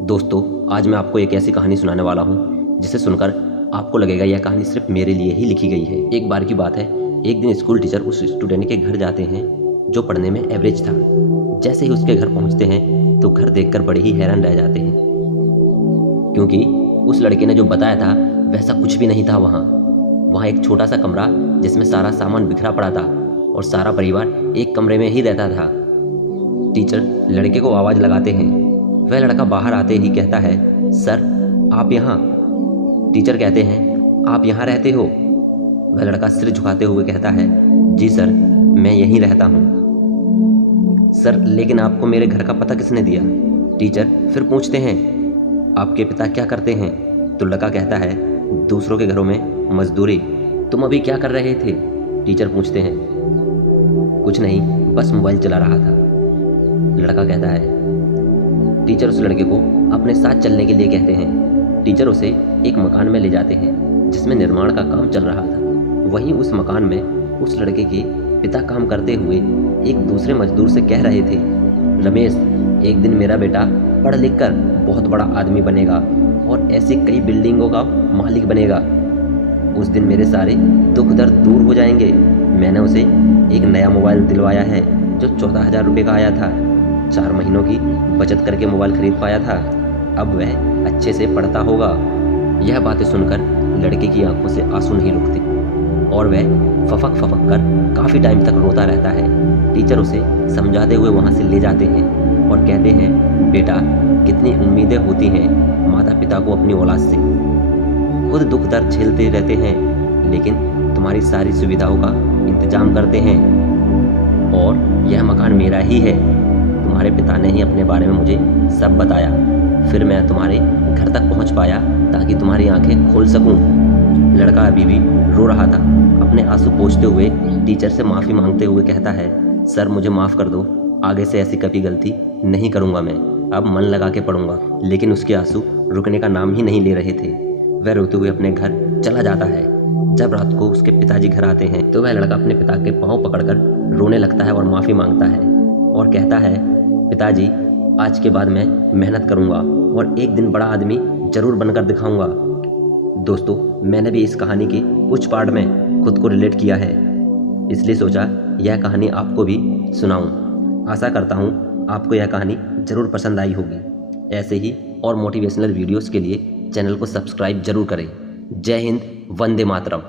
दोस्तों, आज मैं आपको एक ऐसी कहानी सुनाने वाला हूँ जिसे सुनकर आपको लगेगा यह कहानी सिर्फ मेरे लिए ही लिखी गई है। एक बार की बात है, एक दिन स्कूल टीचर उस स्टूडेंट के घर जाते हैं जो पढ़ने में एवरेज था। जैसे ही उसके घर पहुँचते हैं तो घर देखकर बड़े ही हैरान रह जाते हैं, क्योंकि उस लड़के ने जो बताया था वैसा कुछ भी नहीं था। वहाँ एक छोटा सा कमरा जिसमें सारा सामान बिखरा पड़ा था और सारा परिवार एक कमरे में ही रहता था। टीचर लड़के को आवाज़ लगाते हैं। वह लड़का बाहर आते ही कहता है, सर आप यहाँ। टीचर कहते हैं, आप यहाँ रहते हो? वह लड़का सिर झुकाते हुए कहता है, जी सर, मैं यहीं रहता हूँ। सर, लेकिन आपको मेरे घर का पता किसने दिया? टीचर फिर पूछते हैं, आपके पिता क्या करते हैं? तो लड़का कहता है, दूसरों के घरों में मजदूरी। तुम अभी क्या कर रहे थे? टीचर पूछते हैं। कुछ नहीं, बस मोबाइल चला रहा था। लड़का कहता है। टीचर उस लड़के को अपने साथ चलने के लिए कहते हैं। टीचर उसे एक मकान में ले जाते हैं जिसमें निर्माण का काम चल रहा था। वहीं उस मकान में उस लड़के के पिता काम करते हुए एक दूसरे मजदूर से कह रहे थे, रमेश, एक दिन मेरा बेटा पढ़ लिख कर बहुत बड़ा आदमी बनेगा और ऐसी कई बिल्डिंगों का मालिक बनेगा। उस दिन मेरे सारे दुख दर्द दूर हो जाएंगे। मैंने उसे एक नया मोबाइल दिलवाया है जो 14,000 रुपये का आया था। 4 महीनों की बचत करके मोबाइल खरीद पाया था। अब वह अच्छे से पढ़ता होगा। यह बातें सुनकर लड़के की आंखों से आंसू नहीं रुकते और वह फफक फफक कर काफ़ी टाइम तक रोता रहता है। टीचर उसे समझाते हुए वहाँ से ले जाते हैं और कहते हैं, बेटा, कितनी उम्मीदें होती हैं माता पिता को अपनी औलाद से। खुद दुख दर्द झेलते रहते हैं लेकिन तुम्हारी सारी सुविधाओं का इंतजाम करते हैं। और यह मकान मेरा ही है। तुम्हारे पिता ने ही अपने बारे में मुझे सब बताया। फिर मैं तुम्हारे घर तक पहुंच पाया ताकि तुम्हारी आंखें खोल सकूं। लड़का अभी भी रो रहा था। अपने आंसू पोंछते हुए टीचर से माफ़ी मांगते हुए कहता है, सर मुझे माफ़ कर दो, आगे से ऐसी कभी गलती नहीं करूंगा। मैं अब मन लगा के पढ़ूंगा। लेकिन उसके आंसू रुकने का नाम ही नहीं ले रहे थे। वह रोते हुए अपने घर चला जाता है। जब रात को उसके पिताजी घर आते हैं तो वह लड़का अपने पिता के पाँव पकड़कर रोने लगता है और माफ़ी मांगता है और कहता है, पिताजी, आज के बाद मैं मेहनत करूंगा और एक दिन बड़ा आदमी जरूर बनकर दिखाऊंगा। दोस्तों, मैंने भी इस कहानी के कुछ पार्ट में खुद को रिलेट किया है, इसलिए सोचा यह कहानी आपको भी सुनाऊं। आशा करता हूं आपको यह कहानी ज़रूर पसंद आई होगी। ऐसे ही और मोटिवेशनल वीडियोस के लिए चैनल को सब्सक्राइब जरूर करें। जय हिंद, वंदे मातरम।